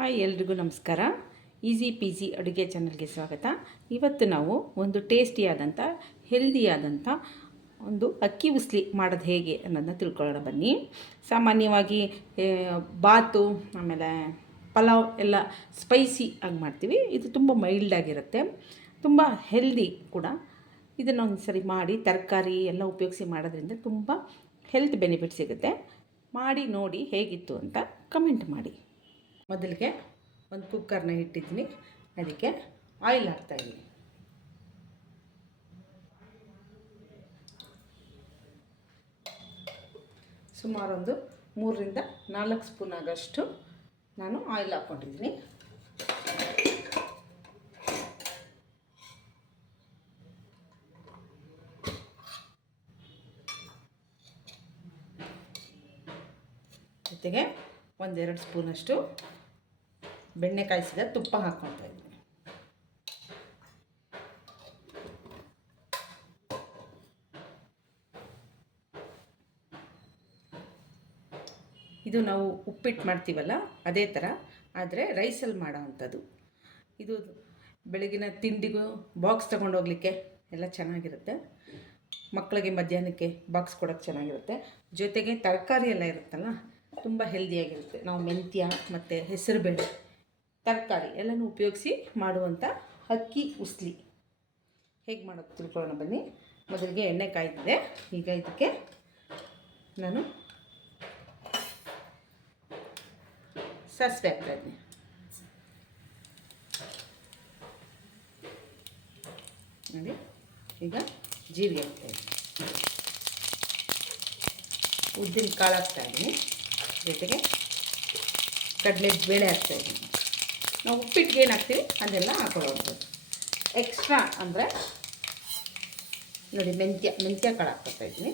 Hi ಎಲ್ರಿಗೂ ನಮಸ್ಕಾರ. Easy peasy ಅಡುಗೆ ಚಾನಲ್ಗೆ ಸ್ವಾಗತ. ಇವತ್ತು ನಾವು ಒಂದು ಟೇಸ್ಟಿಯಾದಂಥ, ಹೆಲ್ದಿಯಾದಂಥ ಒಂದು ಅಕ್ಕಿ ಉಸ್ಲಿ ಮಾಡೋದು ಹೇಗೆ ಅನ್ನೋದನ್ನ ತಿಳ್ಕೊಳ್ಳೋಣ ಬನ್ನಿ. ಸಾಮಾನ್ಯವಾಗಿ ಬಾತು, ಆಮೇಲೆ ಪಲಾವ್ ಎಲ್ಲ ಸ್ಪೈಸಿ ಆಗಿ ಮಾಡ್ತೀವಿ. ಇದು ತುಂಬ ಮೈಲ್ಡಾಗಿರುತ್ತೆ ತುಂಬ ಹೆಲ್ದಿ ಕೂಡ. ಇದನ್ನು ಒಂದು ಸರಿ ಮಾಡಿ, ತರಕಾರಿ ಎಲ್ಲ ಉಪಯೋಗಿಸಿ ಮಾಡೋದ್ರಿಂದ ತುಂಬ ಹೆಲ್ತ್ ಬೆನಿಫಿಟ್ ಸಿಗುತ್ತೆ. ಮಾಡಿ ನೋಡಿ ಹೇಗಿತ್ತು ಅಂತ ಕಮೆಂಟ್ ಮಾಡಿ. ಮೊದಲಿಗೆ ಒಂದು ಕುಕ್ಕರ್ನ ಇಟ್ಟಿದ್ದೀನಿ. ಅದಕ್ಕೆ ಆಯಿಲ್ ಹಾಕ್ತಾಯಿದ್ದೀನಿ ಸುಮಾರೊಂದು ಮೂರರಿಂದ ನಾಲ್ಕು ಸ್ಪೂನ್ ಆಗೋಷ್ಟು ನಾನು ಆಯಿಲ್ ಹಾಕ್ಕೊಂಡಿದ್ದೀನಿ. ಜೊತೆಗೆ ಒಂದೆರಡು ಸ್ಪೂನಷ್ಟು ಬೆಣ್ಣೆ ಕಾಯಿಸಿದ ತುಪ್ಪ ಹಾಕ್ಕೊಳ್ತಾ ಇದ್ದೀನಿ ಇದು ನಾವು ಉಪ್ಪಿಟ್ಟು ಮಾಡ್ತೀವಲ್ಲ, ಅದೇ ಥರ. ಆದರೆ ರೈಸಲ್ಲಿ ಮಾಡೋವಂಥದ್ದು ಇದು ಬೆಳಗಿನ ತಿಂಡಿಗೂ ಬಾಕ್ಸ್ ತೊಗೊಂಡೋಗ್ಲಿಕ್ಕೆ ಎಲ್ಲ ಚೆನ್ನಾಗಿರುತ್ತೆ. ಮಕ್ಕಳಿಗೆ ಮಧ್ಯಾಹ್ನಕ್ಕೆ ಬಾಕ್ಸ್ ಕೊಡೋಕ್ಕೆ ಚೆನ್ನಾಗಿರುತ್ತೆ. ಜೊತೆಗೆ ತರಕಾರಿ ಎಲ್ಲ ಇರುತ್ತಲ್ಲ, ತುಂಬ ಹೆಲ್ದಿಯಾಗಿರುತ್ತೆ ನಾವು ಮೆಂತ್ಯ ಮತ್ತು ಹೆಸರುಬೇಳೆ ತರಕಾರಿ ಎಲ್ಲನೂ ಉಪಯೋಗಿಸಿ ಮಾಡುವಂಥ ಅಕ್ಕಿ, ಉಸ್ಲಿ. ಹೇಗೆ ಮಾಡೋದು ತಿಳ್ಕೊಳ್ಳೋಣ ಬನ್ನಿ. ಮೊದಲಿಗೆ ಎಣ್ಣೆ ಕಾಯ್ತಿದೆ. ಈಗ ಇದಕ್ಕೆ ನಾನು ಸಾಸಿವೆ ಹಾಕ್ತಾ ಇದ್ದೀನಿ. ನೋಡಿ, ಈಗ ಜೀರಿಗೆ ಹಾಕ್ತಾ ಇದ್ದೀನಿ. ಉದ್ದಿನ ಕಾಳು ಹಾಕ್ತಾ ಇದ್ದೀನಿ. ಜೊತೆಗೆ ಕಡಲೆ ಬೇಳೆ ಹಾಕ್ತಾ ಇದ್ದೀನಿ. ನಾವು ಉಪ್ಪಿಟ್ಟಿಗೆ ಏನು ಹಾಕ್ತೀವಿ ಅದೆಲ್ಲ ಹಾಕೊಳ್ಳೋವಂಥದ್ದು. ಎಕ್ಸ್ಟ್ರಾ ಅಂದರೆ ನೋಡಿ, ಮೆಂತ್ಯ ಮೆಂತ್ಯ ಕಾಳು ಹಾಕ್ಕೊತಾ ಇದ್ದೀನಿ.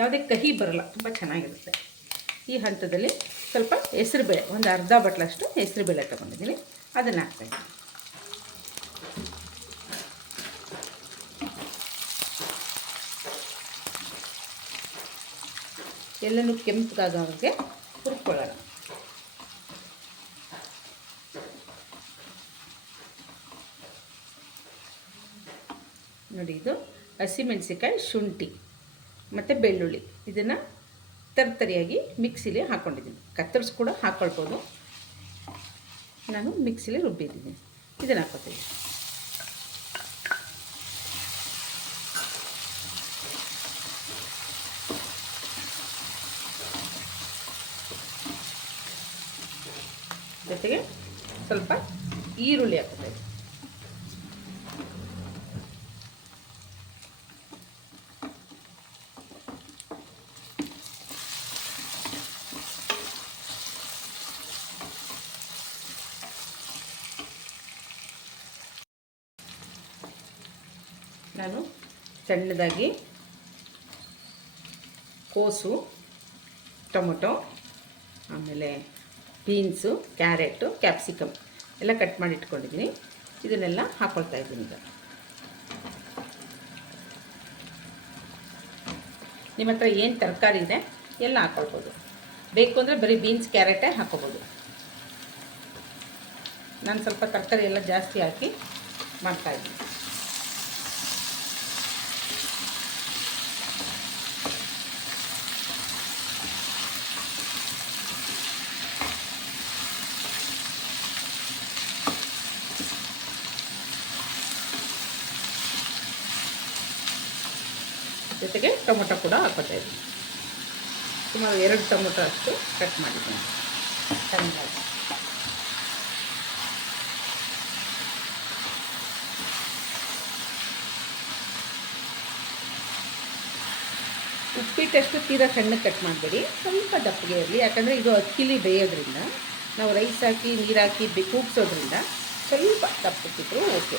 ಯಾವುದೇ ಕಹಿ ಬರಲ್ಲ, ತುಂಬ ಚೆನ್ನಾಗಿರುತ್ತೆ. ಈ ಹಂತದಲ್ಲಿ ಸ್ವಲ್ಪ ಹೆಸರುಬೇಳೆ, ಒಂದು ಅರ್ಧ ಬಟ್ಲಷ್ಟು ಹೆಸರುಬೇಳೆ ತೊಗೊಂಡಿದ್ದೀನಿ. ಅದನ್ನು ಹಾಕ್ತಾಯಿದ್ದೀನಿ ಎಲ್ಲನೂ ಕೆಂಪಗಾಗೋಕ್ಕೆ ನೋಡಿ ಇದು ಹಸಿಮೆಣಸಿಕಾಯಿ ಶುಂಠಿ ಮತ್ತು ಬೆಳ್ಳುಳ್ಳಿ. ಇದನ್ನು ತರ್ತರಿಯಾಗಿ ಮಿಕ್ಸಿಲಿ ಹಾಕ್ಕೊಂಡಿದ್ದೀನಿ ಕತ್ತರಿಸ್ ಕೂಡ ಹಾಕ್ಕೊಳ್ಬೋದು ನಾನು ಮಿಕ್ಸಿಲಿ ರುಬ್ಬಿದ್ದೀನಿ. ಇದನ್ನು ಹಾಕೋತೀನಿ ಜೊತೆಗೆ ಸ್ವಲ್ಪ ಈರುಳ್ಳಿ ಹಾಕ್ಕೊತೀನಿ ನಾನು ಸಣ್ಣದಾಗಿ ಕೋಸು, ಟೊಮೊಟೊ, ಆಮೇಲೆ ಬೀನ್ಸು, ಕ್ಯಾರೆಟು, ಕ್ಯಾಪ್ಸಿಕಮ್ ಎಲ್ಲ ಕಟ್ ಮಾಡಿ ಇಟ್ಕೊಂಡಿದ್ದೀನಿ. ಇದನ್ನೆಲ್ಲ ಹಾಕ್ಕೊಳ್ತಾ ಇದ್ದೀನಿ ಈಗ. ನಿಮ್ಮ ಹತ್ರ ಏನು ತರಕಾರಿ ಇದೆ, ಎಲ್ಲ ಹಾಕ್ಕೊಳ್ಬೋದು ಬೇಕು ಅಂದರೆ ಬರೀ ಬೀನ್ಸ್, ಕ್ಯಾರೆಟೇ ಹಾಕ್ಕೋಬೋದು ನಾನು ಸ್ವಲ್ಪ ತರಕಾರಿ ಎಲ್ಲ ಜಾಸ್ತಿ ಹಾಕಿ ಮಾಡ್ತಾಯಿದ್ದೀನಿ ಜೊತೆಗೆ ಟೊಮೊಟೊ ಕೂಡ ಹಾಕೋತಾ ಇದ್ದೀನಿ. ಸುಮಾರು ಎರಡು ಟೊಮೊಟೊ ಅಷ್ಟು ಕಟ್ ಮಾಡಿದ್ದೀನಿ. ಸಣ್ಣದಾಗಿ ಉಪ್ಪಿಟ್ಟಷ್ಟು ತೀರಾ ಸಣ್ಣಗೆ ಕಟ್ ಮಾಡಬೇಡಿ. ಸ್ವಲ್ಪ ದಪ್ಪಗೆ ಇರಲಿ. ಯಾಕಂದರೆ ಇದು ಅಕ್ಕಿಲಿ ಬೇಯೋದ್ರಿಂದ, ನಾವು ರೈಸ್ ಹಾಕಿ, ನೀರು ಹಾಕಿ, ಬಿ ಕೂಗ್ಸೋದ್ರಿಂದ ಸ್ವಲ್ಪ ದಪ್ಪಕ್ಕಿದ್ರು ಓಕೆ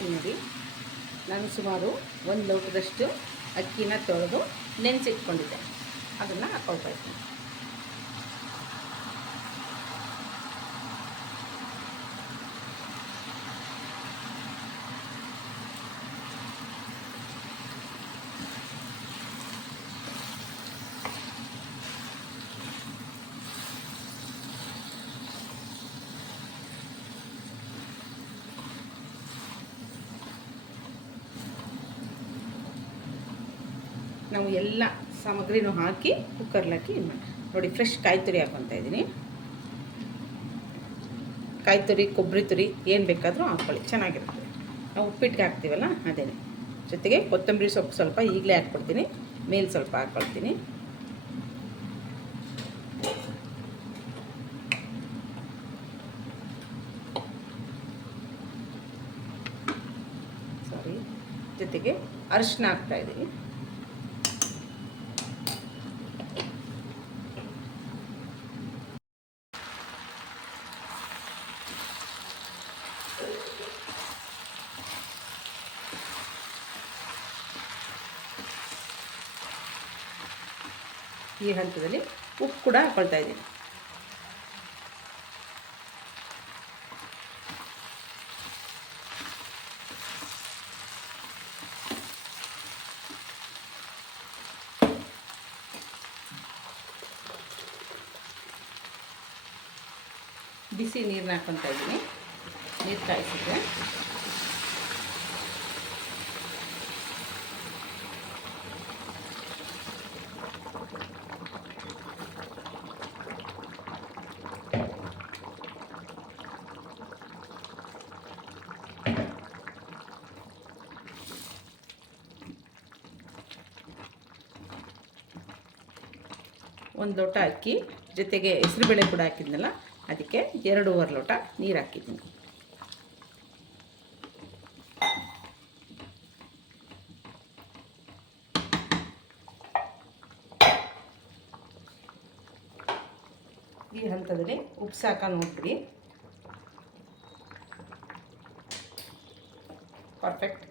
ನೋಡಿ. ನಾನು ಸುಮಾರು ಒಂದು ಲೋಟದಷ್ಟು ಅಕ್ಕಿನ ತೊಳೆದು ನೆನೆಸಿಟ್ಕೊಂಡಿದ್ದೆ. ಅದನ್ನು ಹಾಕೊಳ್ತಾ ಇದ್ದೀನಿ. ನಾವು ಎಲ್ಲ ಸಾಮಗ್ರಿನೂ ಹಾಕಿ ಕುಕ್ಕರ್ಲಾಕಿ ಹಾಕಿ ನೋಡಿ ಫ್ರೆಶ್ ಕಾಯಿ ತುರಿ ಹಾಕೊತಾ ಇದ್ದೀನಿ. ಕಾಯಿ ತುರಿ, ಕೊಬ್ಬರಿ ತುರಿ ಏನು ಬೇಕಾದರೂ ಹಾಕ್ಕೊಳ್ಳಿ ಚೆನ್ನಾಗಿರುತ್ತೆ. ನಾವು ಉಪ್ಪಿಟ್ಟಿಗೆ ಹಾಕ್ತೀವಲ್ಲ ಅದೇ ಜೊತೆಗೆ ಕೊತ್ತಂಬರಿ ಸೊಪ್ಪು ಸ್ವಲ್ಪ ಈಗಲೇ ಹಾಕ್ಕೊಡ್ತೀನಿ ಮೇಲೆ ಸ್ವಲ್ಪ ಹಾಕ್ಕೊಳ್ತೀನಿ ಸಾರಿ ಜೊತೆಗೆ ಅರಿಶಿನ ಹಾಕ್ತಾ ಈ ಹಂತದಲ್ಲಿ ಉಪ್ಪು ಕೂಡ ಹಾಕೊಳ್ತಾ ಇದ್ದೀನಿ. ಬಿಸಿ ನೀರನ್ನ ಹಾಕೊತಾ ಇದ್ದೀನಿ. ನೀರು ಕಾಯಿಸಿದ್ರೆ. ಒಂದು ಲೋಟ ಅಕ್ಕಿ, ಜೊತೆಗೆ ಹೆಸರುಬೇಳೆ ಕೂಡ ಹಾಕಿದ್ನಲ್ಲ, ಅದಕ್ಕೆ ಎರಡೂವರೆ ಲೋಟ ನೀರು ಹಾಕಿದ್ದೀನಿ. ಈ ಹಂತದಲ್ಲಿ ಉಪ್ಪು ಸಾಕ ನೋಡ್ಬಿಡಿ. ಪರ್ಫೆಕ್ಟ್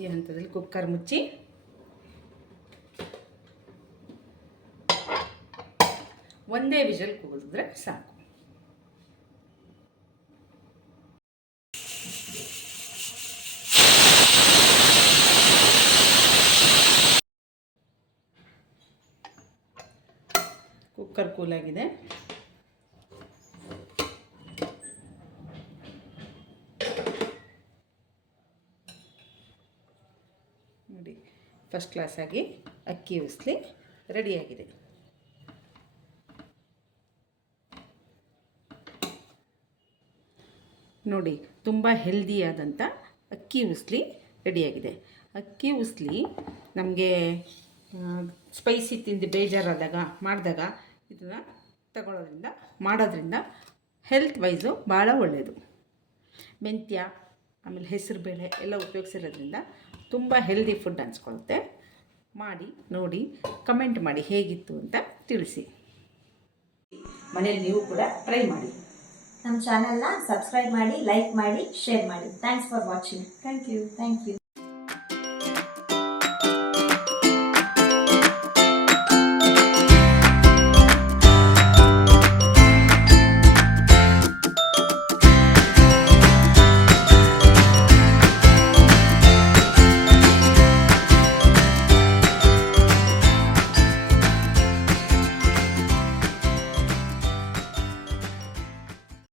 ಈ ಹಂತದಲ್ಲಿ ಕುಕ್ಕರ್ ಮುಚ್ಚಿ. ಒಂದೇ ವಿಷಲ್ ಕೂಗಿದ್ರೆ ಸಾಕು. ಕುಕ್ಕರ್ ಕೂಲಾಗಿದೆ. ನೋಡಿ. ಫಸ್ಟ್ ಕ್ಲಾಸಾಗಿ ಅಕ್ಕಿ ಉಸ್ಲಿ ರೆಡಿಯಾಗಿದೆ ನೋಡಿ, ತುಂಬ ಹೆಲ್ದಿಯಾದಂಥ ಅಕ್ಕಿ ಉಸ್ಲಿ ರೆಡಿಯಾಗಿದೆ ಅಕ್ಕಿ ಉಸ್ಲಿ ನಮಗೆ ಸ್ಪೈಸಿ ತಿಂದು ಬೇಜಾರಾದಾಗ, ಮಾಡಿದಾಗ ಇದನ್ನು ತಗೊಳ್ಳೋದ್ರಿಂದ ಮಾಡೋದ್ರಿಂದ ಹೆಲ್ತ್ ವೈಸು ಭಾಳ ಒಳ್ಳೆಯದು ಮೆಂತ್ಯ, ಆಮೇಲೆ ಹೆಸರು ಬೇಳೆ ಎಲ್ಲ ಉಪಯೋಗಿಸಿರೋದ್ರಿಂದ ತುಂಬ ಹೆಲ್ದಿ ಫುಡ್ ಅನ್ಸ್ಕೊಳುತ್ತೆ ಮಾಡಿ, ನೋಡಿ ಕಮೆಂಟ್ ಮಾಡಿ ಹೇಗಿತ್ತು ಅಂತ ತಿಳಿಸಿ. ಮನೇಲಿ ನೀವು ಕೂಡ ಟ್ರೈ ಮಾಡಿ. ನಮ್ಮ ಚಾನೆಲ್ನ ಸಬ್ಸ್ಕ್ರೈಬ್ ಮಾಡಿ ಲೈಕ್ ಮಾಡಿ ಶೇರ್ ಮಾಡಿ. Thanks for watching thank you thank you